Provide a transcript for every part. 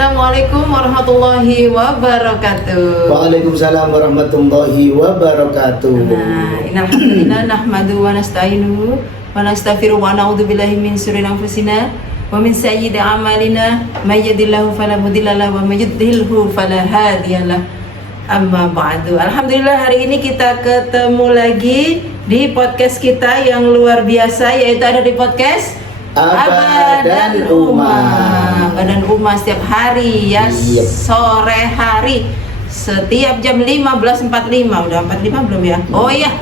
Assalamualaikum warahmatullahi wabarakatuh. Waalaikumsalam warahmatullahi wabarakatuh. Innal hamdalillah nahmadu wa nasta'inuhu wa nastaghfiruhu wa na'udzu billahi min syururi anfusina wa min sayyiati a'malina may yahdihillahu fala mudilla lahu wa may yudlilhu fala hadiyalah. Amma ba'du. Alhamdulillah hari ini kita ketemu lagi di podcast kita yang luar biasa, yaitu ada di podcast Abah dan Uma. Abah dan Uma setiap hari ya, sore hari setiap jam 15.45. Udah 45 belum ya? Oh iya.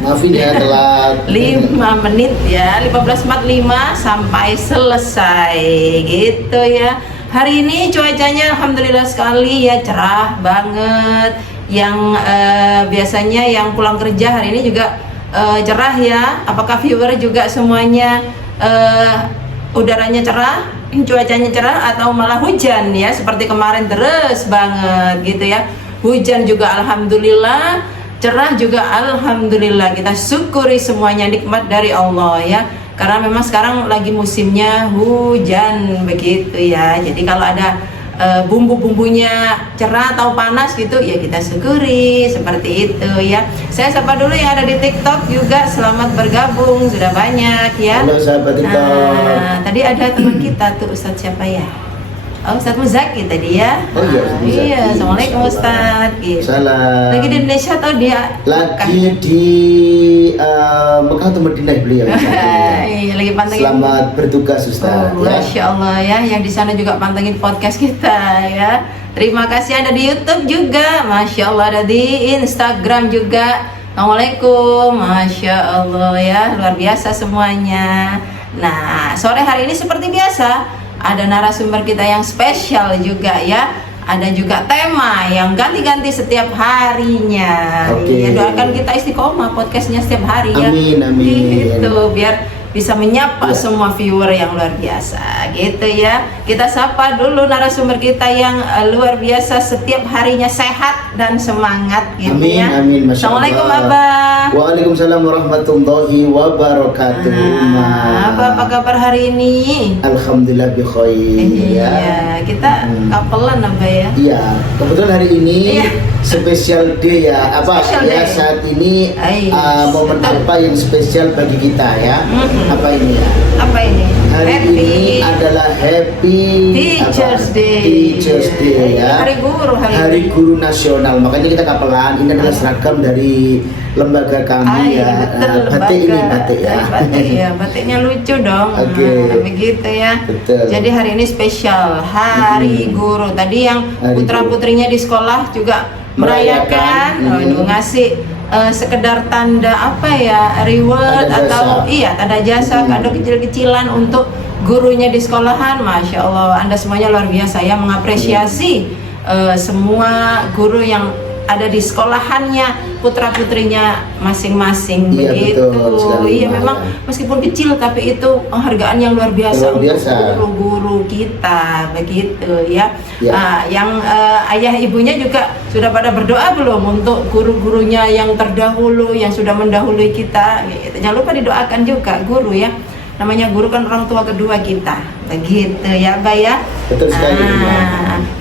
Maafin ya telat 5 menit ya, 15.45 sampai selesai gitu ya. Hari ini cuacanya alhamdulillah sekali ya, cerah banget. Yang biasanya yang pulang kerja hari ini juga cerah ya. Apakah viewer juga semuanya udaranya cerah, cuacanya cerah, atau malah hujan ya seperti kemarin terus banget gitu ya. Hujan juga alhamdulillah, cerah juga alhamdulillah. Kita syukuri semuanya nikmat dari Allah ya, karena memang sekarang lagi musimnya hujan begitu ya. Jadi kalau ada bumbu-bumbunya cerah atau panas gitu ya, kita syukuri seperti itu ya. Saya sapa dulu yang ada di TikTok juga, selamat bergabung, sudah banyak ya. Halo sahabat TikTok. Tadi ada teman kita tuh, Ustadz siapa ya? Oh, Ustadz Muzaki tadi ya. Oh iya, Ustadz Muzaki. Iya, Assalamualaikum Ustadz gitu. Salam. Lagi di Indonesia atau dia? Lagi di Mekah atau Madinah beliau. Iya, lagi pantengin. Selamat bertugas Ustadz. Oh, Masya Allah ya, yang di sana juga pantengin podcast kita ya. Terima kasih ada di YouTube juga, Masya Allah, ada di Instagram juga. Assalamualaikum, Masya Allah ya, luar biasa semuanya. Nah, sore hari ini seperti biasa ada narasumber kita yang spesial juga ya. Ada juga tema yang ganti-ganti setiap harinya. Oke. Ya, doakan kita istiqomah podcastnya setiap hari ya. Amin, amin. Gitu, biar bisa menyapa semua viewer yang luar biasa gitu ya. Kita sapa dulu narasumber kita yang luar biasa, setiap harinya sehat dan semangat gitu. Amin, ya. amin, Masya Assalamualaikum Allah. Abah. Waalaikumsalam warahmatullahi wabarakatuh. Apa kabar hari ini? Alhamdulillah bi khair ya. Iya, kita kapelan Abah ya. Iya, kebetulan hari ini Iya. spesial day ya. Apa Special ya day. saat ini momen Betul. apa yang spesial bagi kita ya? Apa ini ya? Apa ini? Hari ini adalah Happy Teachers Day. Teachers Day ya. Hari guru hari Hari ini. Guru Nasional. Makanya kita kapelan. Ini adalah seragam dari lembaga kami ya. Betul, Batik ini lembaga. batik ya. Batik ya, batiknya lucu dong. Oke. Begitu ya. Betul. Jadi hari ini spesial Hari Guru. Tadi yang Hari putra-putrinya di sekolah juga merayakan, ngasih sekedar tanda apa ya, reward Tanda atau jasa. iya tanda jasa, kado kecil-kecilan untuk gurunya di sekolahan. Masya Allah, Anda semuanya luar biasa ya, mengapresiasi semua guru yang ada di sekolahannya, putra-putrinya masing-masing. Iya, begitu. betul sekali, Iya, Mbak. memang meskipun kecil tapi itu penghargaan yang luar biasa, Luar biasa. untuk guru-guru kita begitu ya. Ya. Yang ayah ibunya juga sudah pada berdoa belum untuk guru-gurunya yang terdahulu, yang sudah mendahului kita gitu. Jangan lupa didoakan juga guru ya, namanya guru kan orang tua kedua kita begitu ya Mbak ya. Betul sekali, Mbak.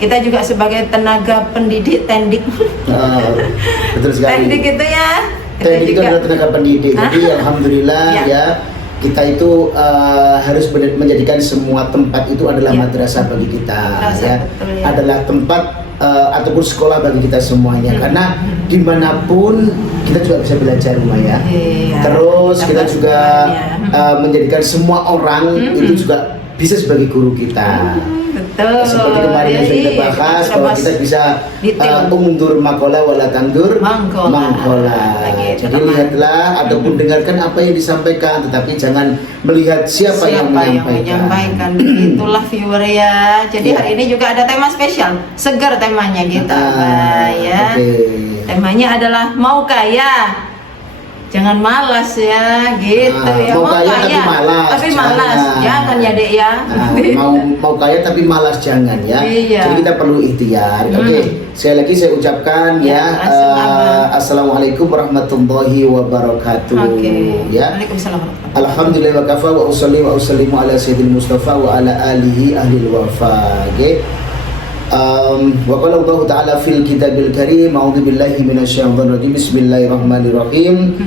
Kita juga sebagai tenaga pendidik tendik Betul sekali. tendik itu ya, kita Teknik itu adalah tenaga pendidik. Jadi alhamdulillah Ya. ya, kita itu harus menjadikan semua tempat itu adalah Ya. madrasah bagi kita Madrasah, ya. betul, ya. Adalah tempat ataupun sekolah bagi kita semuanya. Karena dimanapun kita juga bisa belajar rumah ya. Iya. Terus kita Tambah juga semangat, menjadikan semua orang itu juga bisa sebagai guru kita. betul. Seperti kemarin yang sudah kita bahas, Kita bahwa bahas kita bisa detail. undur makola wala tandur mangkola. Begitu, Jadi teman. lihatlah ataupun dengarkan apa yang disampaikan, tetapi jangan melihat siapa yang menyampaikan. Begitulah viewer ya. Jadi Ya. hari ini juga ada tema spesial, segar temanya gitu Abah, ya. Oke. Temanya adalah mau kaya, jangan malas ya, gitu ya. Mau kaya tapi malas, tapi malas, jangan ya Dek ya. Mau kaya tapi malas jangan ya. Iya. Jadi kita perlu ikhtiar. Oke, sekali lagi saya ucapkan Ya, ya, assalamualaikum warahmatullahi wabarakatuh. Oke. Ya. Waalaikumsalam. Alhamdulillah wa kafa wa usalli wa usallimu ala sayyidil mustafa wa ala alihi ahlil wafa. Oke. Wa qala Allah Ta'ala fil kitabil karim, a'udzu billahi minasyaitonir rajim, bismillahirrahmanirrahim.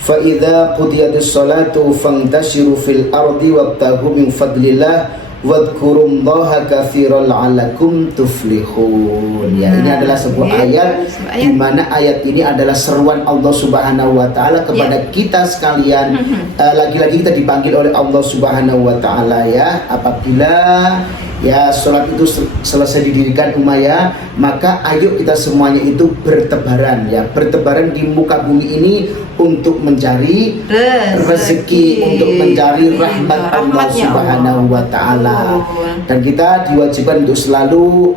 Fa idza qudiyatis salatu fantashiru fil ardi wabtaghu min fadlillah wadhkurullaha katsiran la'allakum tuflihun. Ya, ini adalah sebuah ayat di mana ayat ini adalah seruan Allah Subhanahu wa taala kepada kita sekalian. Lagi-lagi kita dipanggil oleh Allah Subhanahu wa taala ya, apabila ya sholat itu selesai didirikan Umayyah, maka ayo kita semuanya itu bertebaran ya, bertebaran di muka bumi ini untuk mencari rezeki, untuk mencari rahmat Allah Subhanahu wa taala. Dan kita diwajibkan untuk selalu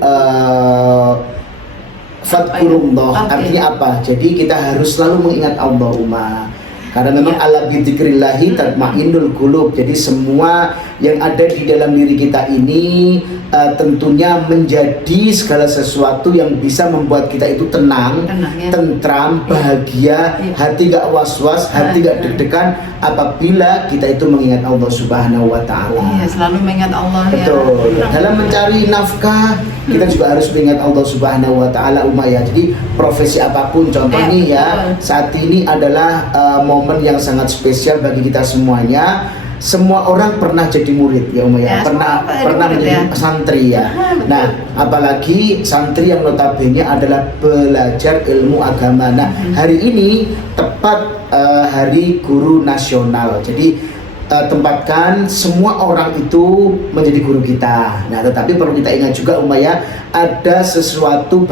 fadkurullah. Artinya apa? Jadi kita harus selalu mengingat Allah, karena memang ala bidzikrillahi tatmainnul qulub. Jadi semua yang ada di dalam diri kita ini tentunya menjadi segala sesuatu yang bisa membuat kita itu tenang ya, tentram, bahagia, hati gak was-was, hati gak deg-degan apabila kita itu mengingat Allah Subhanahu wa taala. Iya, selalu mengingat Allah. Betul. Ya. Dalam mencari nafkah kita juga harus mengingat Allah Subhanahu wa taala Umayyah. Jadi profesi apapun, contohnya ya, saat ini adalah momen yang sangat spesial bagi kita semuanya. Semua orang pernah jadi murid ya Umayyah, pernah menjadi santri ya. Nah, apalagi santri yang notabene adalah belajar ilmu agama. Nah, hari ini tepat hari guru nasional. Jadi tempatkan semua orang itu menjadi guru kita. Nah, tetapi perlu kita ingat juga Umayyah, ada suatu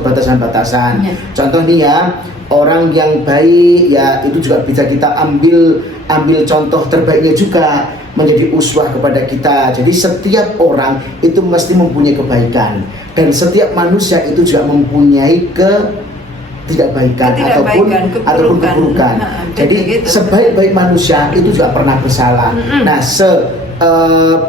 batasan-batasan. Contoh nih ya, orang yang baik ya itu juga bisa kita ambil contoh terbaiknya juga menjadi uswah kepada kita. Jadi setiap orang itu mesti mempunyai kebaikan, dan setiap manusia itu juga mempunyai ketidakbaikan ataupun keburukan. Jadi sebaik-baik manusia itu juga pernah bersalah. Nah,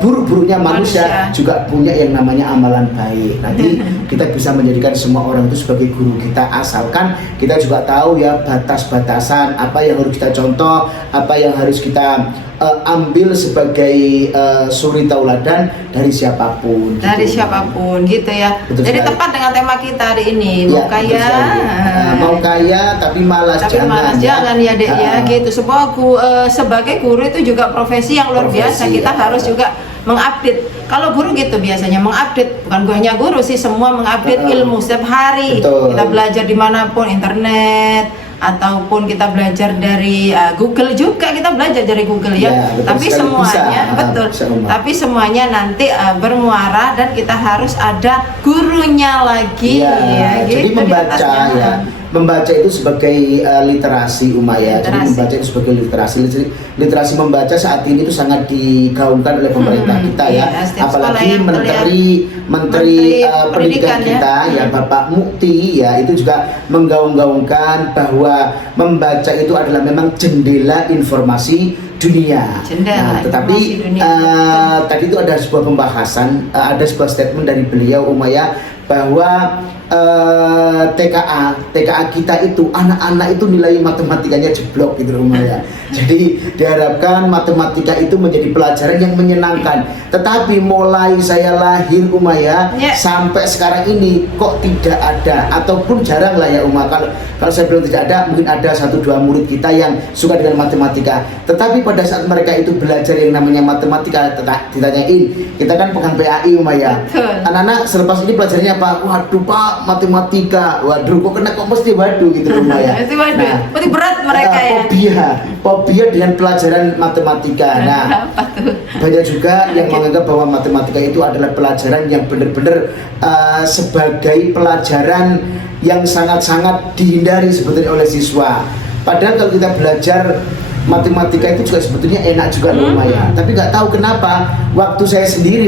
buruk-buruknya manusia juga punya yang namanya amalan baik. Nanti kita bisa menjadikan semua orang itu sebagai guru kita, asalkan kita juga tahu ya batas-batasan apa yang harus kita contoh, apa yang harus kita ambil sebagai suri tauladan dari siapapun. Dari siapapun gitu ya. Betul. Jadi sekali. tepat dengan tema kita hari ini. Mau kaya, mau kaya tapi malas jangan ya dek ya gitu. Sebagai guru itu juga profesi yang luar biasa. Kita harus juga mengupdate. Kalau guru gitu biasanya mengupdate, bukan hanya guru sih, semua mengupdate ilmu setiap hari. Betul. Kita belajar dimanapun, internet ataupun kita belajar dari Google juga, kita belajar dari Google ya. Tapi semuanya tapi semuanya nanti bermuara dan kita harus ada gurunya lagi ya, gitu. Jadi membaca ya. Membaca itu sebagai literasi Umayyah. Jadi membaca itu sebagai literasi membaca saat ini itu sangat digaungkan oleh pemerintah kita ya. Apalagi menteri pendidikan kita ya Bapak Mukti ya, itu juga menggaung-gaungkan bahwa membaca itu adalah memang jendela informasi dunia. Tetapi tadi itu ada sebuah pembahasan, ada sebuah statement dari beliau Umayyah bahwa TKA kita itu anak-anak itu nilai matematikanya jeblok gitu Umayyah. Jadi diharapkan matematika itu menjadi pelajaran yang menyenangkan. Tetapi mulai saya lahir Umayyah sampai sekarang ini kok tidak ada, ataupun jarang lah ya Umayyah. Kalau saya bilang tidak ada, mungkin ada 1-2 murid kita yang suka dengan matematika. Tetapi pada saat mereka itu belajar yang namanya matematika, ditanyain, kita kan pegang PAI Umayyah. Anak-anak selepas ini pelajarannya apa? Waduh Pak, matematika. Waduh, kok mesti waduh gitu Umayyah. Berarti berat mereka ya. Fobia dengan pelajaran matematika. Nah, banyak juga yang menganggap bahwa matematika itu adalah pelajaran yang benar-benar sebagai pelajaran yang sangat-sangat dihindari sebetulnya oleh siswa. Padahal kalau kita belajar matematika itu juga sebetulnya enak juga Umayyah. Tapi nggak tahu kenapa waktu saya sendiri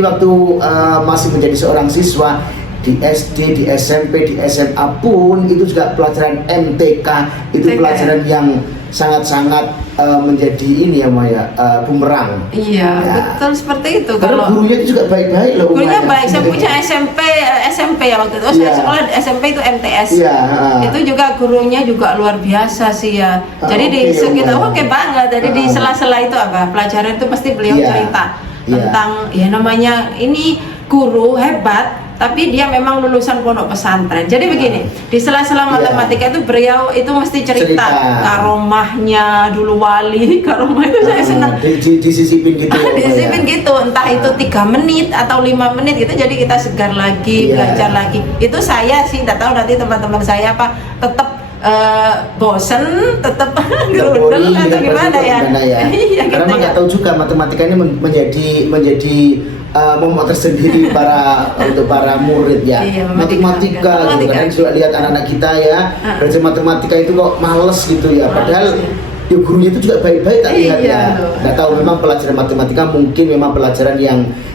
masih menjadi seorang siswa di SD, di SMP, di SMA pun itu juga pelajaran MTK itu pelajaran yang sangat-sangat menjadi ini ya Maya, bumerang. Iya, betul seperti itu. Karena gurunya itu juga baik-baik loh. Gurunya baik. Saya punya SMP ya waktu itu. Saya sekolah SMP itu MTS. Itu juga gurunya juga luar biasa sih ya. Jadi di sekitar oke banget. Jadi di sela-sela itu pelajaran itu pasti beliau cerita tentang ya namanya ini guru hebat, tapi dia memang lulusan pondok pesantren. Jadi begini, di sela-sela matematika itu beliau itu mesti cerita karomahnya dulu wali, karomah itu saya senang. Disisipin gitu. Disisipin gitu, entah itu 3 menit atau 5 menit gitu. Jadi kita segar lagi, belajar lagi. Itu saya sih, tidak tahu nanti teman-teman saya apa tetap bosen, tetap gerundel atau gimana ya? Iya, karena gitu nggak tahu juga matematika ini menjadi momok tersendiri untuk para murid ya. Iya, matematika gitu kan, juga lihat anak-anak kita ya, belajar matematika itu kok males gitu ya, padahal ya gurunya itu juga baik-baik tak lihat ya. Nggak tahu, memang pelajaran matematika mungkin memang pelajaran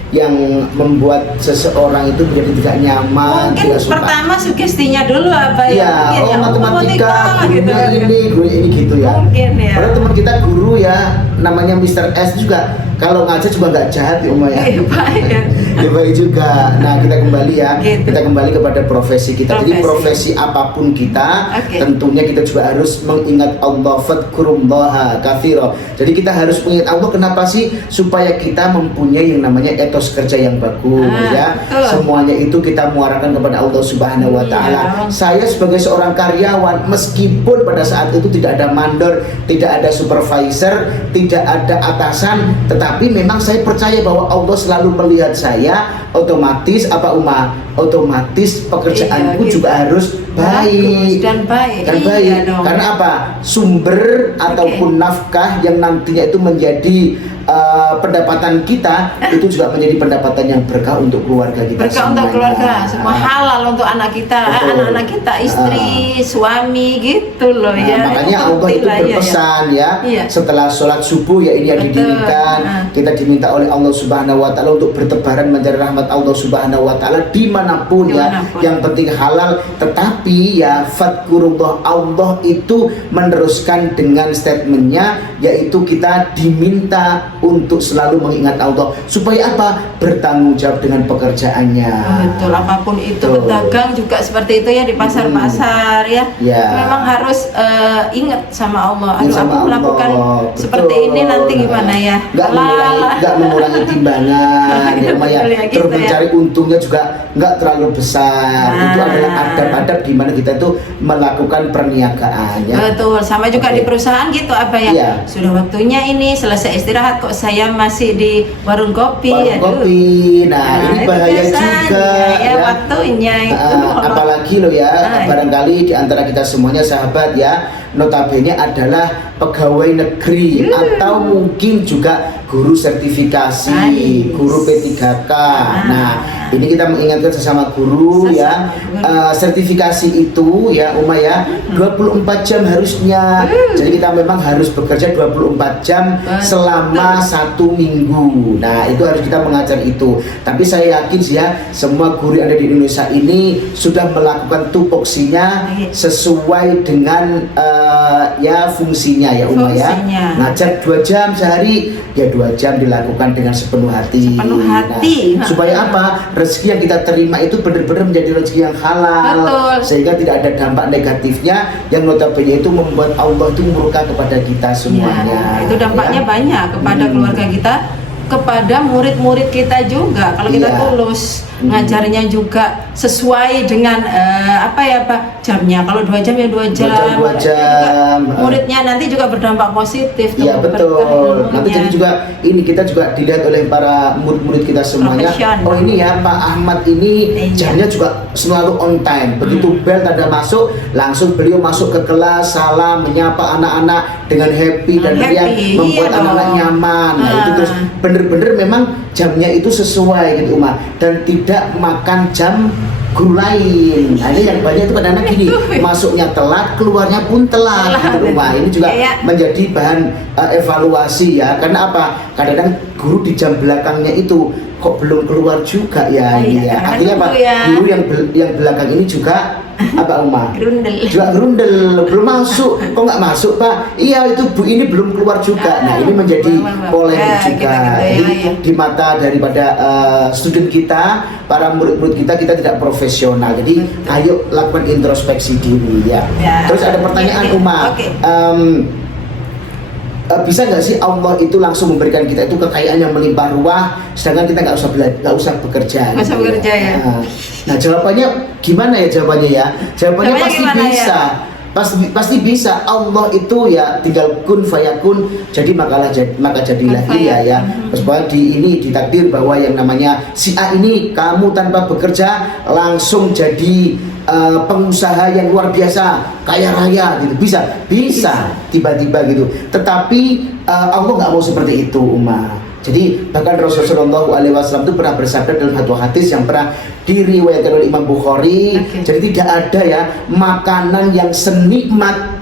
yang membuat seseorang itu menjadi tidak nyaman, mungkin tidak suka. Pertama sugestinya dulu apa ya? Matematika, guru ini gitu ya. Mungkin ya. Padahal teman kita guru ya, namanya Mr. S juga, kalau ngajar juga nggak jahat ya Uma ya. Baik ya. Ya baik juga. Nah kita kembali ya, gitu. Kita kembali kepada profesi kita. Jadi profesi apapun kita, tentunya kita juga harus mengingat Allah, fadkurullaha katsira. Jadi kita harus mengingat Allah. Kenapa sih? Supaya kita mempunyai yang namanya etos kerja yang bagus ya. Semuanya itu kita muarakan kepada Allah Subhanahu wa taala. Saya sebagai seorang karyawan, meskipun pada saat itu tidak ada mandor, tidak ada supervisor, tidak ada atasan, tetapi memang saya percaya bahwa Allah selalu melihat saya. Otomatis otomatis pekerjaanku juga harus baik dan baik. Karena apa? Sumber ataupun nafkah yang nantinya itu menjadi pendapatan kita itu juga menjadi pendapatan yang berkah untuk keluarga kita. Berkah untuk keluarga, semua halal untuk anak kita, anak-anak kita, istri, suami gitu loh ya. Makanya Allah itu berpesan setelah sholat subuh ya ini yang didirikan, kita diminta oleh Allah Subhanahu wa taala untuk bertebaran mencari rahmat Allah Subhanahu wa taala dimanapun ya. Yang penting halal, tetapi ya fadkurullah, Allah itu meneruskan dengan statementnya, yaitu kita diminta untuk selalu mengingat Allah supaya apa? Bertanggung jawab dengan pekerjaannya. Betul, apapun itu. Berdagang juga seperti itu ya, di pasar-pasar ya. Memang harus ingat sama Allah. Aku melakukan seperti ini nanti gimana ya? Nggak mengurangi timbangan terus mencari untungnya juga nggak terlalu besar. Itu adalah adab-adab di mana kita tuh melakukan perniagaan ya. Betul, sama juga di perusahaan gitu apa ya? Sudah waktunya ini selesai istirahat kok saya masih di warung kopi. Nah, ini bahaya juga ya, waktunya itu. Apalagi loh ya, barangkali di antara kita semuanya sahabat ya, notabene adalah pegawai negeri atau mungkin juga guru sertifikasi, guru P3K. Nah, ini kita mengingatkan sesama guru ya, sertifikasi itu ya Uma ya, 24 jam harusnya. Jadi kita memang harus bekerja 24 jam selama 1 minggu. Nah, itu harus kita mengajar itu. Tapi saya yakin sih ya, semua guru yang ada di Indonesia ini sudah melakukan tupoksinya sesuai dengan ya fungsinya ya Uma ya. Ngajar 2 jam sehari ya 2 jam dilakukan dengan sepenuh hati. Nah, supaya apa? Rezeki yang kita terima itu benar-benar menjadi rezeki yang halal. Sehingga tidak ada dampak negatifnya yang notabene itu membuat Allah itu murka kepada kita semuanya. Itu dampaknya banyak kepada keluarga kita, kepada murid-murid kita juga. Kalau kita tulus ngajarnya juga sesuai dengan jamnya. Kalau 2 jam ya 2 jam. 2 jam. Muridnya nanti juga berdampak positif. Iya betul. Nanti jadi juga ini kita juga dilihat oleh para murid-murid kita semuanya. Oh ini ya Pak Ahmad ini jamnya juga selalu on time. Begitu bel tanda masuk, langsung beliau masuk ke kelas, salam, menyapa anak-anak dengan happy dan riang, membuat anak-anak nyaman. Nah itu terus bener-bener memang jamnya itu sesuai gitu Uma, dan tidak makan jam guru lain. Nah ini yang banyak itu kadang-kadang gini, masuknya telat, keluarnya pun telat gitu Uma. Ini juga menjadi bahan evaluasi ya. Karena apa? Kadang-kadang guru di jam belakangnya itu kok belum keluar juga ya ini ya. Artinya apa? Guru yang belakang ini juga apa Uma? Juga gerundel, belum masuk. Kok nggak masuk Pak? Iya itu Bu ini belum keluar juga. Nah ini menjadi polemik juga. Jadi di mata daripada student kita, para murid-murid kita tidak profesional. Jadi ayo lakukan introspeksi diri ya. Terus ada pertanyaan Uma. bisa nggak sih Allah itu langsung memberikan kita itu kekayaan yang melimpah ruah, sedangkan kita nggak usah bekerja? Nggak usah gitu bekerja ya. Nah jawabannya gimana ya jawabannya ya? Jawabannya pasti gimana bisa. ya? Pasti bisa. Allah itu ya tinggal kun fayakun, jadi maka jadilah ia ya. Terus bahwa ini ditakdir bahwa yang namanya si A ini kamu tanpa bekerja langsung jadi pengusaha yang luar biasa, kaya raya gitu. Bisa tiba-tiba gitu. Tetapi Allah nggak mau seperti itu, Umar. Jadi bahkan Rasulullah SAW itu pernah bersabda dalam satu hadis yang pernah diriwayatkan oleh Imam Bukhari. Jadi tidak ada ya makanan yang senikmat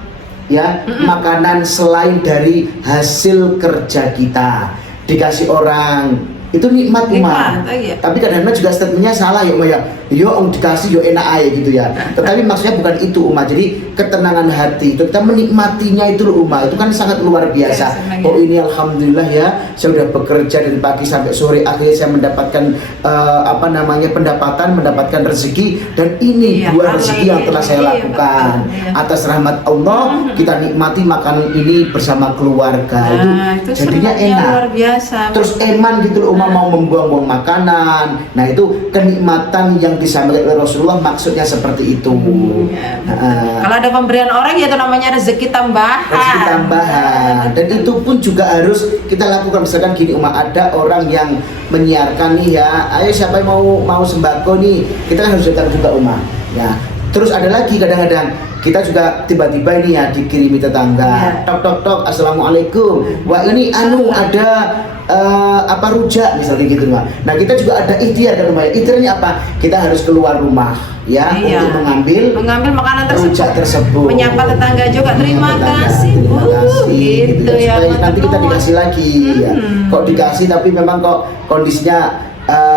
ya makanan selain dari hasil kerja kita dikasih orang itu nikmat Umar. Iya. Tapi kadang-kadang juga statementnya salah ya Umar ya. Yo dikasih yo enak aja gitu ya. Tetapi maksudnya bukan itu Umar. Jadi ketenangan hati itu kita menikmatinya itu loh Umar. Itu kan sangat luar biasa. Oh ini alhamdulillah ya, saya sudah bekerja dari pagi sampai sore, akhirnya saya mendapatkan pendapatan, mendapatkan rezeki, dan ini dua rezeki yang telah saya lakukan atas rahmat Allah. Kita nikmati makanan ini bersama keluarga. Itu jadinya enak. Luar biasa. Terus eman gitu loh Umar, mau membuang-buang makanan. Nah itu kenikmatan yang disampaikan oleh Rasulullah, maksudnya seperti itu. Kalau ada pemberian orang ya itu namanya rezeki tambahan. Rezeki tambahan. Dan itu pun juga harus kita lakukan. Misalkan gini Umar, ada orang yang menyiarkan nih ya, ayo siapa yang mau sembako nih, kita kan harus datang juga Umar. Ya. Terus ada lagi kadang-kadang kita juga tiba-tiba ini ya dikirimi tetangga, tok assalamualaikum, wah ini ada rujak misalnya gitu Mbak. Nah kita juga ada ikhtiar kan Mbak. Ikhtiarnya apa? Kita harus keluar rumah ya untuk mengambil makanan rujak tersebut. Menyapa tetangga juga terima kasih gitu ya. Supaya nanti kita dikasih lagi ya. Kok dikasih tapi memang kok kondisinya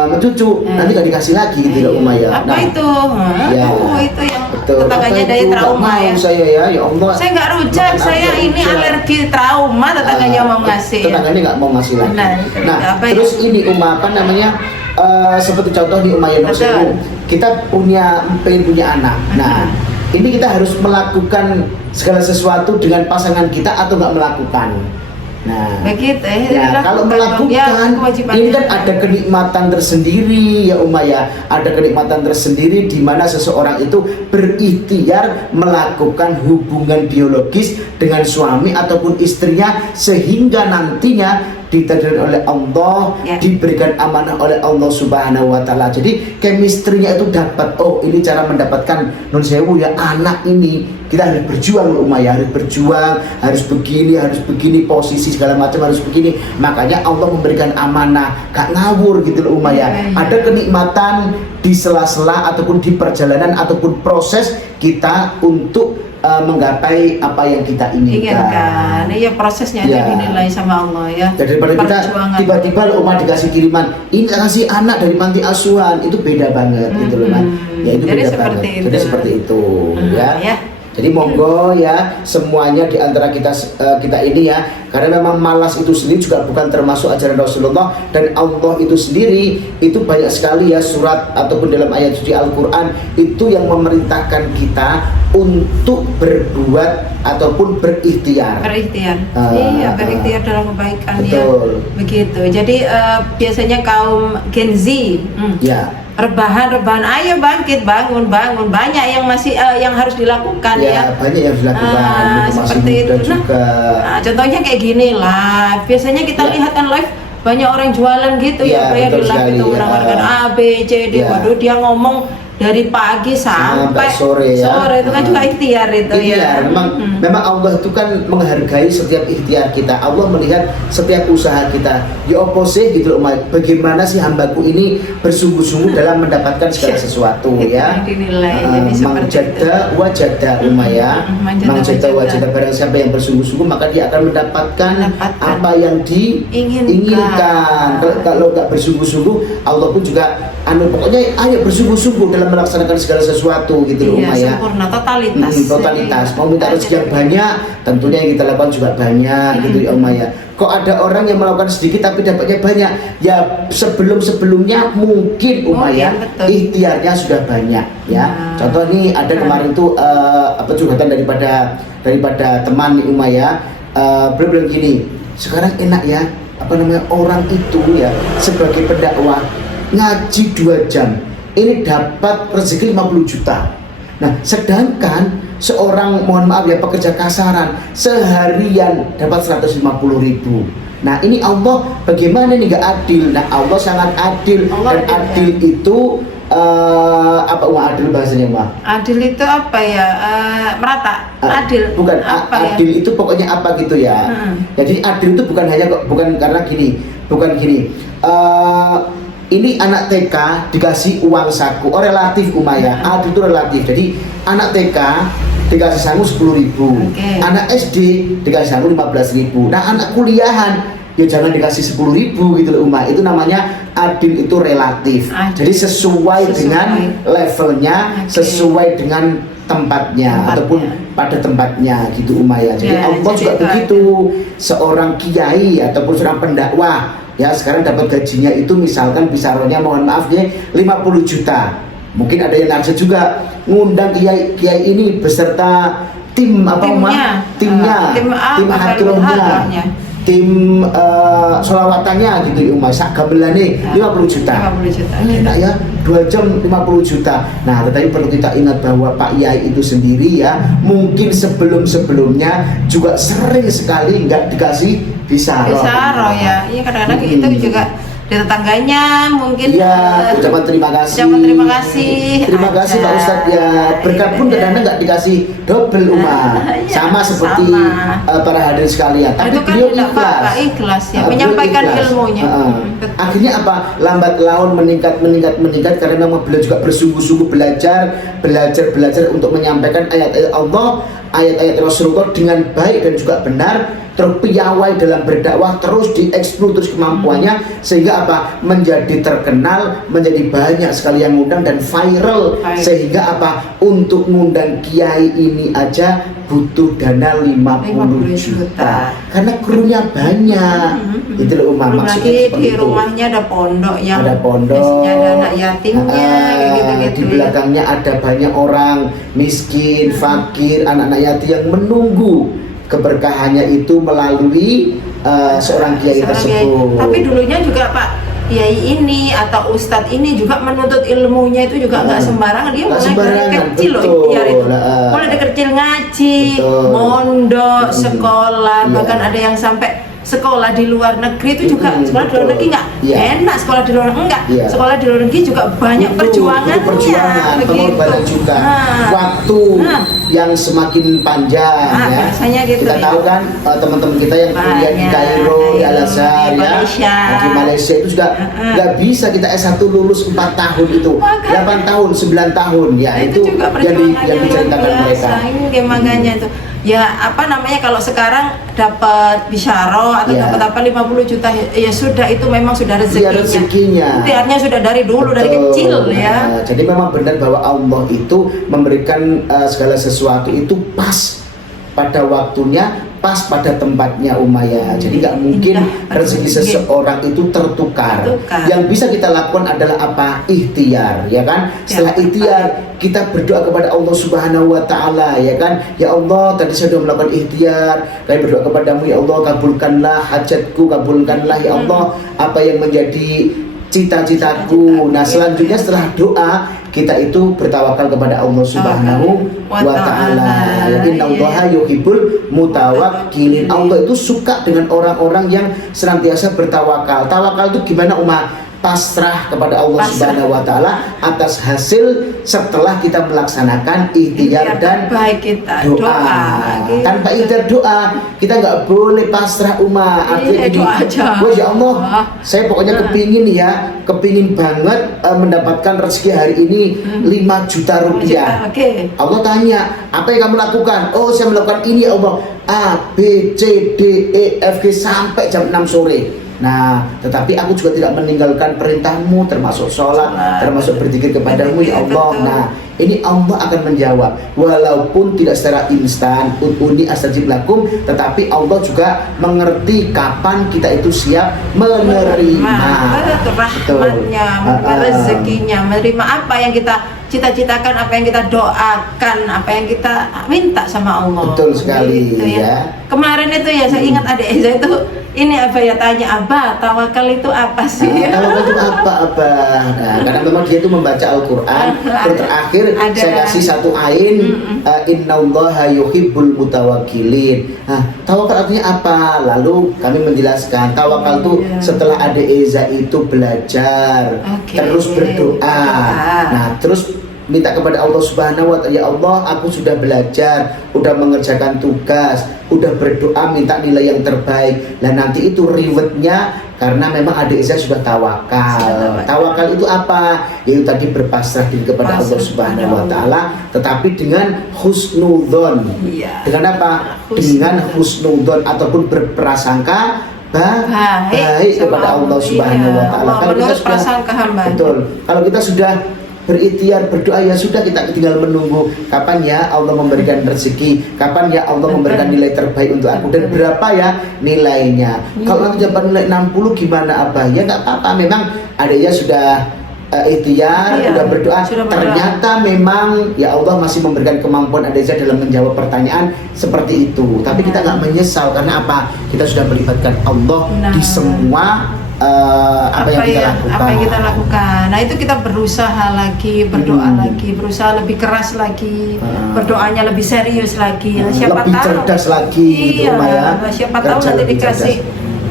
mencucu, nanti gak dikasih lagi gitu loh Umar ya. Apa itu? Itu yang tetangganya dari trauma ya. Saya ya Allah. Saya nggak rujak, saya ini alergi trauma, tetangganya mau ngasih. Tetangganya nggak mau ngasih lagi. Nah terus ya? ini Umar seperti contoh di Umar yang kita pengen punya anak. Nah ini kita harus melakukan segala sesuatu dengan pasangan kita atau nggak melakukan. Nah, begitu ya, kalau melakukan ini kan ada kenikmatan tersendiri ya Umar ya, ada kenikmatan tersendiri di mana seseorang itu berikhtiar melakukan hubungan biologis dengan suami ataupun istrinya sehingga nantinya ditakdirkan oleh Allah, diberikan amanah oleh Allah Subhanahu wa taala. Jadi chemistry-nya itu dapat. Oh, ini cara mendapatkan non sewu ya anak ini. Kita harus berjuang loh Umar ya, harus berjuang, harus begini posisi segala macam harus begini. Makanya Allah memberikan amanah, gak ngawur gitu loh Umar ya. Ada kenikmatan di sela-sela ataupun di perjalanan ataupun proses kita untuk menggapai apa yang kita inginkan. Iya prosesnya ada dinilai sama Allah ya. Jadi daripada kita tiba-tiba Umar dikasih kiriman, ini kasih anak dari panti asuhan, itu beda banget gitu loh Mas. Ya itu beda banget. Jadi seperti itu ya. Jadi monggo ya semuanya di antara kita ini ya, karena memang malas itu sendiri juga bukan termasuk ajaran Rasulullah, dan Allah itu sendiri itu banyak sekali ya surat ataupun dalam ayat suci Al-Qur'an itu yang memerintahkan kita untuk berbuat ataupun berikhtiar. Berikhtiar dalam kebaikan. Betul. Ya. Begitu. Jadi biasanya kaum Gen Z rebahan ayo bangkit bangun banyak yang masih yang harus dilakukan ya banyak yang harus dilakukan seperti itu juga. Contohnya kayak gini lah, biasanya kita lihat kan live banyak orang jualan gitu ya di live itu menawarkan A B C D. Waduh dia ngomong dari pagi sampai sore itu kan juga ikhtiar itu ya. Memang Allah itu kan menghargai setiap ikhtiar kita. Allah melihat setiap usaha kita. Ya opposite gitu loh, bagaimana sih hambaku ini bersungguh-sungguh dalam mendapatkan segala sesuatu ya. Mangjada wajada Umaya. Mangjada wajada, barang siapa yang bersungguh-sungguh maka dia akan mendapatkan apa yang diinginkan. Kalau nggak bersungguh-sungguh, Allah pun juga pokoknya ayo bersungguh-sungguh dalam melaksanakan segala sesuatu gitu loh ya. Sempurna, totalitas. Mau minta rezeki yang banyak, tentunya yang kita lakukan juga banyak gitu ya ya. Kok ada orang yang melakukan sedikit tapi dapatnya banyak? Ya sebelumnya mungkin ya ikhtiarnya sudah banyak ya. Contoh nih ada kemarin tuh curhatan daripada teman nih ya. beliau bilang gini, sekarang enak ya, apa namanya, orang itu ya sebagai pendakwah ngaji 2 jam ini dapat rezeki 50 juta. Nah, sedangkan seorang, mohon maaf ya, pekerja kasaran seharian dapat 150 ribu. Nah, ini Allah bagaimana ini nggak adil? Nah, Allah sangat adil. Allah dan adil itu apa adil bahasanya, Mbak? Adil itu apa ya? Merata. Adil. Bukan apa adil ya? itu pokoknya apa gitu ya. Jadi adil itu bukan karena gini, bukan gini. Ini anak TK dikasih uang saku, relatif Umayyah. Adil itu relatif. Jadi anak TK dikasih sangu 10.000, anak SD dikasih sangu 15.000. Nah, anak kuliahan ya jangan dikasih 10.000 gitu loh, Uma. Itu namanya adil, itu relatif. Jadi sesuai dengan levelnya, sesuai dengan tempatnya ataupun pada tempatnya gitu, Umayyah. Jadi Allah juga begitu. Seorang kiai ataupun seorang pendakwah ya sekarang dapat gajinya itu misalkan bisaronya, mohon maaf ya, 50 juta. Mungkin ada yang naksir juga ngundang kiai ini beserta tim apa, timnya, tim hadrohnya, tim solawatannya gitu, Umar sak gamelane 50 juta. 50 juta. Enak ya, 2 jam 50 juta. Nah, tetapi perlu kita ingat bahwa Pak Yai itu sendiri ya, mungkin sebelumnya juga sering sekali nggak dikasih bisaroh ya. Iya, kadang-kadang itu juga di tetangganya mungkin. Iya, ucapan terima kasih. Terima kasih. Terima kasih Pak Ustadz ya. Berkat pun kadang-kadang nggak dikasih double, Uma. Sama seperti para hadirin sekalian. Tapi itu kan beliau ikhlas ya, menyampaikan ilmunya. Akhirnya apa? Lambat laun meningkat karena memang beliau juga bersungguh-sungguh belajar untuk menyampaikan ayat-ayat Allah, ayat-ayat Rasulullah dengan baik dan juga benar. Terpiawai dalam berdakwah, terus dieksplor terus kemampuannya, sehingga apa, menjadi terkenal, menjadi banyak sekali yang ngundang dan viral. Sehingga apa, untuk ngundang kiai ini aja butuh dana 50 juta karena krunya banyak. Itu loh, Umar, maksudnya di rumahnya ada pondok yang ada anak yatimnya gitu-gitu. Di belakangnya ada banyak orang miskin, fakir, anak-anak yatim yang menunggu keberkahannya itu melalui seorang kiai tersebut. Tapi dulunya juga Pak Kiai ini atau Ustadz ini juga menuntut ilmunya itu juga nggak sembarangan. Dia mulai dari kecil loh, ikhtiar itu. Mulai dari kecil ngaji, mondok, sekolah, bahkan ada yang sampai sekolah di luar negeri itu juga. Sekolah di luar negeri nggak enak, sekolah di luar enggak. Sekolah di luar negeri juga banyak perjuangannya. Pengorbanan juga. Waktu yang semakin panjang ya. Gitu, kita tahu kan teman-teman kita yang kuliah di Kairo, di Al-Azhar ya, di Malaysia itu juga nggak bisa kita S1 lulus 4 tahun itu, 8 tahun, 9 tahun ya, itu yang diceritakan mereka. Makanya itu ya, apa namanya, kalau sekarang dapat bisyaro atau dapat apa 50 juta ya sudah, itu memang sudah rezekinya. Artinya sudah dari dulu, dari kecil ya. Jadi memang benar bahwa Allah itu memberikan segala sesuatu itu pas pada waktunya, pas pada tempatnya, Umayyah. Jadi nggak mungkin rezeki seseorang itu tertukar. Yang bisa kita lakukan adalah apa? Ikhtiar, ya kan? Setelah ikhtiar, kita berdoa kepada Allah Subhanahu wa Ta'ala, ya kan? Ya Allah, tadi saya sudah melakukan ikhtiar, saya berdoa kepadamu, ya Allah, kabulkanlah hajatku, kabulkanlah ya Allah apa yang menjadi cita-citaku. Nah, selanjutnya setelah doa, kita itu bertawakal kepada Allah Subhanahu wa Ta'ala. Innallaha yuhibbul mutawakkilin. Allah itu suka dengan orang-orang yang senantiasa bertawakal. Tawakal itu gimana, Umar? Pasrah kepada Allah Subhanahu wa Ta'ala atas hasil setelah kita melaksanakan ikhtiar dan doa. Tanpa ikhtiar doa kita nggak boleh pasrah, Umar. Artinya gini, ya Allah, saya pokoknya kepingin banget mendapatkan rezeki hari ini 5 juta rupiah. Allah tanya, apa yang kamu lakukan? Oh, saya melakukan ini ya Allah, A, B, C, D, E, F, G sampai jam 6 sore. Nah, tetapi aku juga tidak meninggalkan perintahmu, termasuk sholat, termasuk berzikir kepadamu ya Allah. Nah, ini Allah akan menjawab, walaupun tidak secara instan, ud'uni astajib lakum, tetapi Allah juga mengerti kapan kita itu siap menerima rahmatnya, rezekinya, menerima apa yang kita cita-citakan, apa yang kita doakan, apa yang kita minta sama Allah. Betul sekali, gitu ya. Kemarin itu ya saya ingat adik Eza itu ini apa ya, tanya Abah, tawakal itu apa sih? Tawakal itu apa, Abah? Nah, karena memang dia itu membaca Al-Quran. Terus terakhir saya kasih satu ain, innallaha yuhibbul mutawakkilin. Nah, tawakal artinya apa? Lalu kami menjelaskan tawakal itu setelah adik Eza itu belajar, terus berdoa. Nah, terus minta kepada Allah Subhanahu wa Ta'ala, ya Allah, aku sudah belajar, udah mengerjakan tugas, udah berdoa minta nilai yang terbaik. Nah, nanti itu rewardnya karena memang adik saya sudah tawakal. Tawakal itu apa? Yaitu tadi berpasrah diri kepada Allah Subhanahu wa Ta'ala, tetapi dengan husnudzon. Dengan apa? Dengan husnudzon ataupun berprasangka baik kepada Allah Subhanahu wa Ta'ala. Kalau kita sudah, betul, kalau kita sudah berikhtiar berdoa, ya sudah, kita tinggal menunggu kapan ya Allah memberikan rezeki, kapan ya Allah memberikan nilai terbaik untuk aku, dan berapa ya nilainya. Kalau nanti dapat nilai 60 gimana Abah? Ya nggak apa-apa, memang adanya sudah ikhtiar, sudah berdoa, ternyata memang ya Allah masih memberikan kemampuan adanya dalam menjawab pertanyaan seperti itu. Tapi kita nggak menyesal, karena apa? Kita sudah melibatkan Allah di semua apa yang kita lakukan. Nah, itu kita berusaha lagi, berdoa lagi, berusaha lebih keras lagi, berdoanya lebih serius lagi. Siapa lebih tahu cerdas lagi, siapa tahu nanti dikasih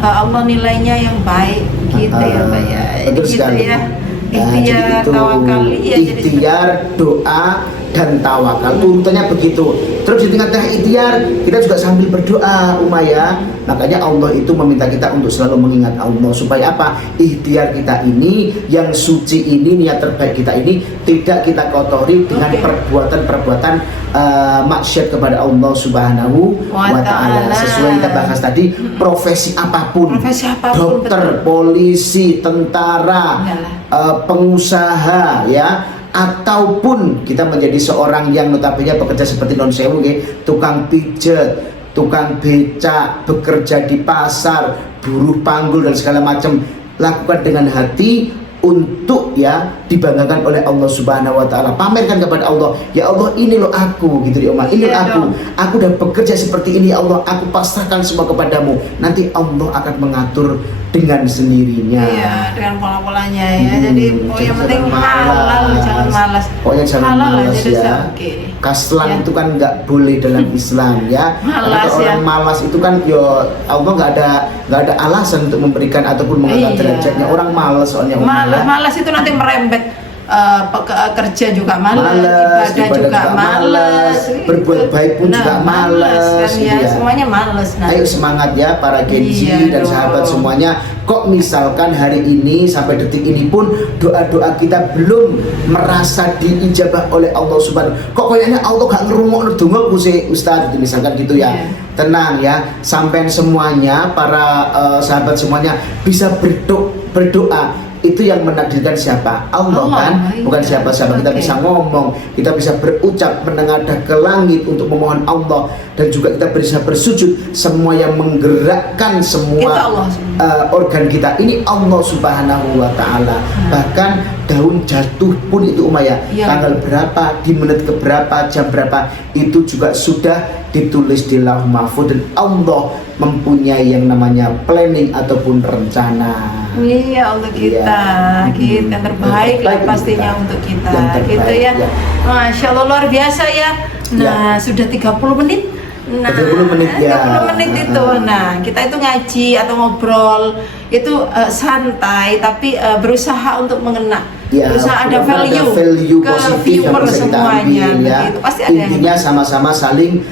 Allah nilainya yang baik gitu ya, Pak ya. Betul sekali. Ya. Ikhtiar, tawakal, ikhtiar, doa, dan tawakal. Urutannya begitu. Terus di tengah-tengah ikhtiar kita juga sambil berdoa, Umaya. Makanya Allah itu meminta kita untuk selalu mengingat Allah, supaya apa? Ikhtiar kita ini yang suci ini, niat terbaik kita ini tidak kita kotori dengan perbuatan-perbuatan maksiat kepada Allah Subhanahu wa Ta'ala. Sesuai kita bahas tadi, profesi apapun, dokter, polisi, tentara, pengusaha, ya, ataupun kita menjadi seorang yang notabene bekerja seperti non sewu, tukang pijet, tukang becak, bekerja di pasar, buruh panggul dan segala macam, lakukan dengan hati untuk ya dibanggakan oleh Allah Subhanahu wa Ta'ala. Pamerkan kepada Allah, ya Allah, ini loh aku, gitu ya, ini aku udah bekerja seperti ini, ya Allah, aku pasrahkan semua kepadamu. Nanti Allah akan mengatur dengan sendirinya. Iya, dengan pola-polanya ya. Jadi yang penting halal, jangan malas. Pokoknya jangan malas ya. Kaslan itu kan nggak boleh dalam Islam ya. Kalau orang malas itu kan ya Allah nggak ada alasan untuk memberikan ataupun mengangkat derajatnya. Orang malas soalnya. Malas itu nanti merembet kerja juga malas, ibadah juga malas, berbuat baik pun juga malas, kan ya, semuanya malas. Ayo semangat ya para Genzi dan sahabat semuanya. Kok misalkan hari ini sampai detik ini pun doa-doa kita belum merasa diijabah oleh Allah Subhanahu. Kok kayaknya Allah gak ngerungokno dongaku sih Ustaz, misalkan gitu ya. Tenang ya, sampai semuanya para sahabat semuanya bisa berdoa. Itu yang menakdirkan siapa? Allah kan, bukan siapa-siapa. Kita bisa ngomong, kita bisa berucap, menengadah ke langit untuk memohon Allah, dan juga kita bisa bersujud. Semua yang menggerakkan semua organ kita ini Allah Subhanahu wa Ta'ala. Bahkan daun jatuh pun itu Umaya, tanggal berapa, di menit keberapa, jam berapa, itu juga sudah ditulis di Lauh Mahfuz, dan Allah mempunyai yang namanya planning ataupun rencana. Iya, untuk kita, kita yang terbaik lah pastinya untuk kita, gitu ya. Masya Allah, luar biasa ya. Nah, sudah 30 menit. Nah, 30 menit ya. 30 menit itu. Nah, kita itu ngaji atau ngobrol itu santai, tapi berusaha untuk mengena. Berusaha ada value ke viewer semuanya. Ya. Pasti ada. Intinya sama-sama saling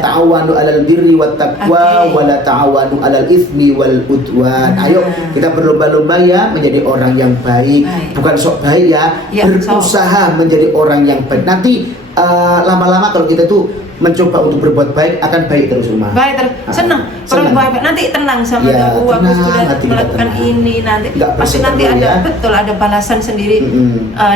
ta'awanu 'alal birri wat taqwa wa la ta'awanu 'alal itsmi wal udwan. Ayo kita berlomba-lomba ya menjadi orang yang baik. Bukan sok baik ya, berusaha menjadi orang yang baik. Nanti lama-lama kalau kita tuh mencoba untuk berbuat baik akan baik terus rumah. Baik terus, senang. Kalau senang. baik nanti tenang sama Ya, aku tenang, sudah hati kita melakukan tenang. ini nanti Nggak pasti nanti berseteru, ada ya. betul ada balasan sendiri.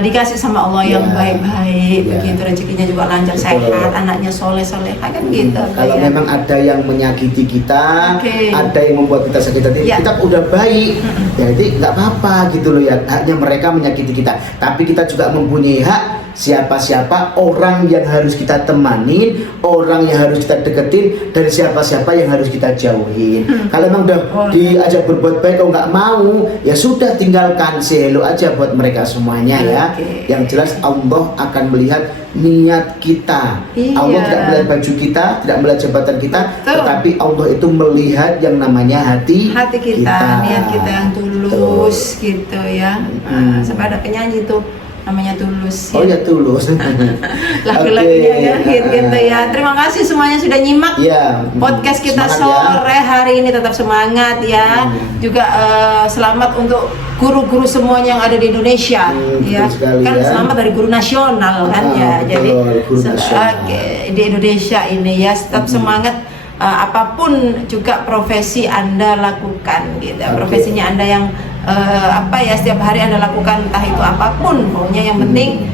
Dikasih sama Allah yang Ya. baik-baik, Ya. begitu rezekinya juga lancar, Betul. sehat, anaknya soleh-soleh kan gitu. Kalau ya. memang ada yang menyakiti kita, Oke. ada yang membuat kita sakit hati, Ya. kita udah baik, jadi nggak apa-apa gitu loh ya. Haknya mereka menyakiti kita, tapi kita juga mempunyai hak. Siapa-siapa orang yang harus kita temanin, orang yang harus kita deketin, dan siapa-siapa yang harus kita jauhin. Kalau memang udah diajak berbuat baik, kalau nggak mau, ya sudah tinggalkan, say hello aja buat mereka semuanya ya. Oke. Yang jelas Allah akan melihat niat kita. Iya. Allah tidak melihat baju kita, tidak melihat jabatan kita, Betul. tetapi Allah itu melihat yang namanya hati kita, niat kita yang tulus gitu ya. Sampai ada penyanyi tuh namanya Tulus. Oh ya tulus. Lagu-lagunya Oke. ya hit gitu ya. Terima kasih semuanya sudah nyimak Ya, podcast kita semangat ya. sore hari ini, tetap semangat ya. Juga selamat untuk guru-guru semuanya yang ada di Indonesia ya. betul sekali Kan ya. selamat dari guru nasional kan ya. betul, Jadi guru nasional. di Indonesia ini ya tetap semangat. Apapun juga profesi Anda lakukan gitu. Oke. Profesinya Anda yang setiap hari Anda lakukan, entah itu apapun, pokoknya yang penting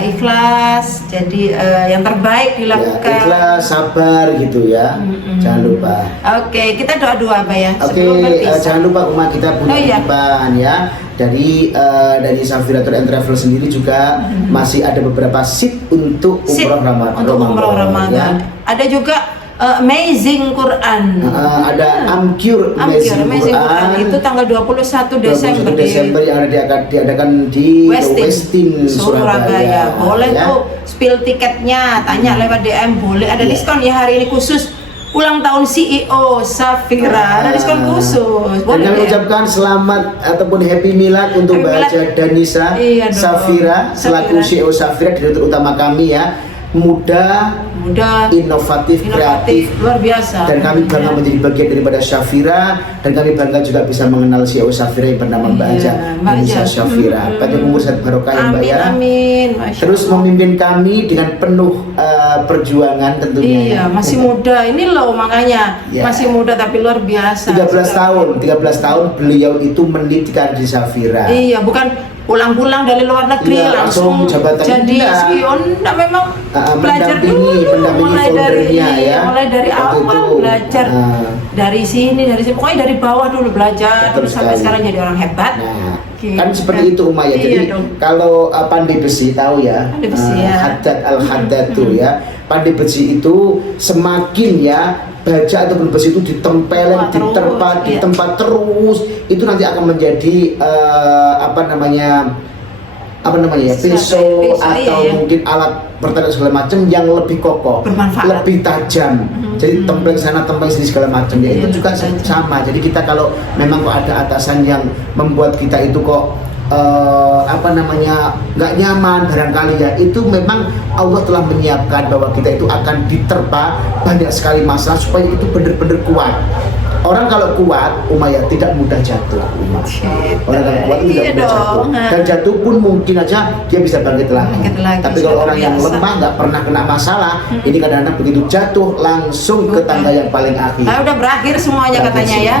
ikhlas, jadi yang terbaik Ya, dilakukan. ikhlas, sabar gitu ya. Jangan lupa. Oke, kita doa-doa apa ya? Oke, sebelum berpisah. jangan lupa umat kita punya Oh, iya. titipan ya. Dari Safiratur and Travel sendiri juga masih ada beberapa seat untuk Sip, umroh Ramadan. untuk umroh Ramadan. ya. Ada juga Amazing Quran. Ada Amcure Amazing Amazing Quran itu tanggal 21 Desember, 21 Desember yang diadakan di Westin Surabaya. Boleh ya. tuh spill tiketnya, tanya lewat DM, boleh ada diskon ya hari ini khusus ulang tahun CEO Safira. Ada diskon khusus. Dan Boleh kami ya? ucapkan selamat ataupun happy milad untuk Happy Mbak milad. Haja Danisa Iya dong. Safira selaku Safira. CEO Safira, direktur utama kami ya. Muda, inovatif, kreatif, luar biasa. dan kami bangga menjadi bagian daripada Safira, dan kami bangga juga bisa mengenal CEO Safira yang bernama Mbak Iya, Haja Mbak Danisa Haja. Safira. Panjang umur sehat barokah ya Mbak Amin, ya. amin. Masya Terus Allah. memimpin kami dengan penuh perjuangan tentunya. Iya, masih muda. Ini loh makanya Ya. masih muda tapi luar biasa. 13 tahun beliau itu mendidikan di Safira. Iya, bukan pulang-pulang dari luar negeri Iya, langsung jabatan jadi enggak. CEO. Enggak, memang belajar mendampingi dulu, mulai dari foldernya ya. mulai dari Waktu awal itu, belajar dari sini, pokoknya dari bawah dulu belajar Betul terus sampai sekali. sekarang jadi orang hebat. Nah, Gitu. kan seperti itu Umaya. Iya Jadi dong. kalau pandai besi tahu ya, Pandai besi, ya. Haddad al-Haddad tuh ya. Pandai besi itu semakin ya baja ataupun besi itu ditempelin, Wah, terus, diterpa, iya. ditempa terus, itu nanti akan menjadi pisau atau iya. mungkin alat pertanian segala macam yang lebih kokoh, Bermanfaat. lebih tajam. Jadi tempel sana, tempel sini segala macam. Ya, Iya, itu juga tajam. sama. Jadi kita kalau memang kok ada atasan yang membuat kita itu kok nggak nyaman barangkali ya, itu memang Allah telah menyiapkan bahwa kita itu akan diterpa banyak sekali masalah supaya itu benar-benar kuat. Orang kalau kuat, Umayyah tidak mudah jatuh. Orang kalau kuat itu Iya tidak mudah jatuh. dong. Dan jatuh pun mungkin aja dia bisa bangkit lagi. Bangkit lagi, Tapi kalau luar orang yang biasa. lemah nggak pernah kena masalah, ini kadang-kadang begitu jatuh langsung ke tangga yang paling akhir. Nah, udah berakhir semuanya katanya ya.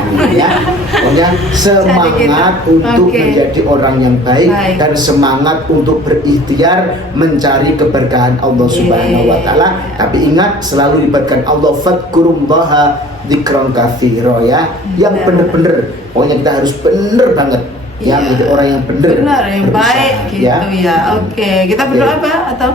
Pokoknya semangat gitu. untuk Oke. menjadi orang yang baik, Baik. dan semangat untuk berikhtiar mencari keberkahan Allah Subhanahu wa taala. Tapi ingat, selalu libatkan Allah, fadkurullaha dzikron katsira ya. Yang bener-bener, pokoknya kita harus bener banget ya, Iya. menjadi orang yang bener, Benar, yang berusaha, baik gitu ya. Oke, kita berdoa apa atau?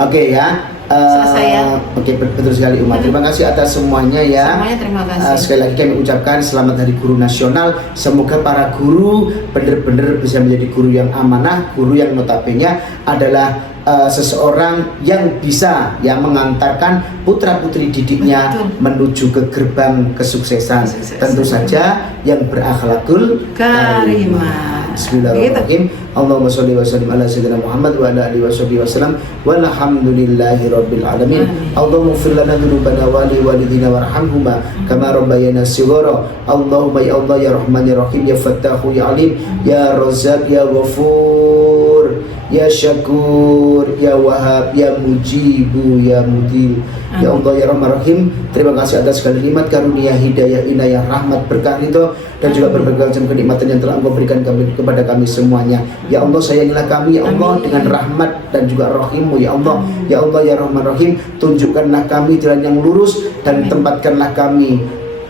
Oke ya. Selesai ya. Oke, betul sekali Umat. Terima kasih atas semuanya ya. Semuanya terima kasih. Sekali lagi kami ucapkan selamat Hari Guru Nasional. Semoga para guru benar-benar bisa menjadi guru yang amanah, guru yang notabene adalah seseorang yang bisa mengantarkan putra-putri didiknya Betul. menuju ke gerbang kesuksesan. Tentu saja yang berakhlakul Karimah. Bismillahirrahmanirrahim. Allahumma sholli wa sallim ala sayyidina Muhammad wa ala alihi wa sallam walhamdulillahi rabbil alamin. Allahumma ighfir lana dzunubana wa li walidina warhamhuma kama rabbayana shighara. Allahumma ya Allah ya Rahman ya Rahim ya Fattahu ya Alim ya Razzaq ya Ghafur ya Syakur, ya Wahab, ya Mujibu, ya Mudil. Ya Allah ya Rahman Rahim, terima kasih atas segala nikmat, karunia, hidayah, inayah, rahmat, berkah ridho dan juga berbagai macam kenikmatan yang telah Engkau berikan kepada kami semuanya. Ya Allah, sayangilah kami ya Allah dengan rahmat dan juga rahim-Mu ya Allah. Ya Allah ya Rahman Rahim, tunjukkanlah kami jalan yang lurus dan tempatkanlah kami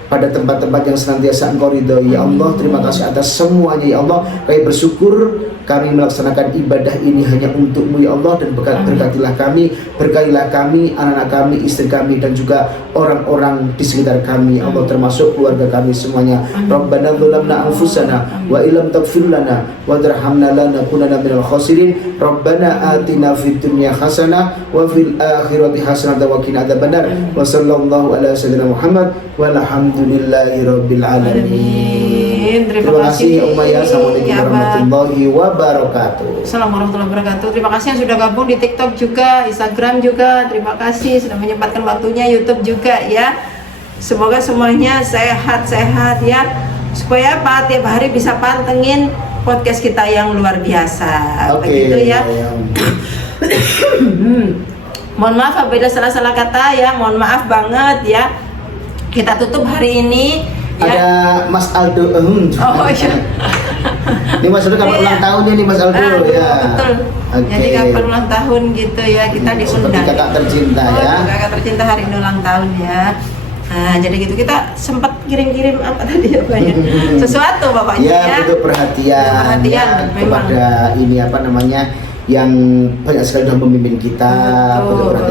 pada tempat-tempat yang senantiasa Engkau ridhoi. Ya Allah, terima kasih atas semuanya ya Allah. Kami bersyukur kami melaksanakan ibadah ini hanya untuk-Mu ya Allah, dan berkatilah kami, anak-anak kami, istri kami, dan juga orang-orang di sekitar kami ya Allah, termasuk keluarga kami semuanya. Rabbana dzulamna anfusana wa illam taghfir lana wa tarhamna lanakunanna minal khasirin. Rabbana atina fid dunya hasanah wa fil akhirati hasanah wa qina adzabannar. Wa sallallahu ala sayyidina Muhammad walhamdulillahi rabbil alamin. Terima kasih Umayyah. Assalamualaikum warahmatullahi wabarakatuh. Assalamualaikum warahmatullahi wabarakatuh. Terima kasih yang sudah gabung di TikTok juga, Instagram juga. Terima kasih sudah menyempatkan waktunya, YouTube juga ya. Semoga semuanya sehat-sehat ya. Supaya apa? Tiap hari bisa pantengin podcast kita yang luar biasa. Begitu ya. Mohon maaf apabila salah-salah kata ya. Mohon maaf banget ya. Kita tutup hari ini. Ya. Ada Mas Aldo. Oh iya. Ini Mas Aldo kapan ulang tahunnya nih Mas Aldo ya. Betul. Jadi kapan ulang tahun gitu ya, kita diundang. Seperti kakak tercinta ya. Kakak tercinta hari ini ulang tahun ya. Nah, jadi gitu kita sempat kirim-kirim apa tadi ya Pak ya? Sesuatu bapaknya ya. Untuk perhatian ya, kepada ini apa namanya, yang banyak sekali sudah memimpin kita.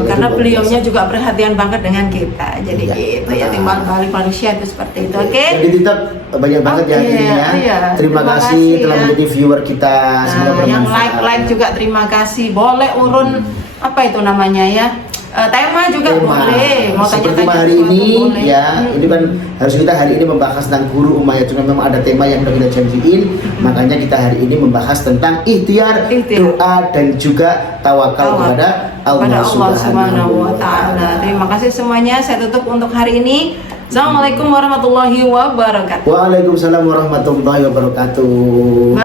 Karena beliaunya juga perhatian banget dengan kita. Jadi gitu ya, timbal balik manusia itu seperti itu. Oke. Jadi tetap banyak banget ya ini ya. Terima kasih telah menjadi viewer kita. Semoga bermanfaat. Yang like juga terima kasih. Boleh urun apa itu namanya ya? Tema juga boleh. Mau seperti tanya-tanya hari ini boleh. ya. Ini kan harus kita hari ini membahas tentang guru Umayyah. Cuma memang ada tema yang sudah kita janjiin. Makanya kita hari ini membahas tentang ikhtiar, doa dan juga tawakal kepada Allah Subhanahu wa Ta'ala. Terima kasih semuanya. Saya tutup untuk hari ini. Assalamualaikum warahmatullahi wabarakatuh. Waalaikumsalam warahmatullahi wabarakatuh.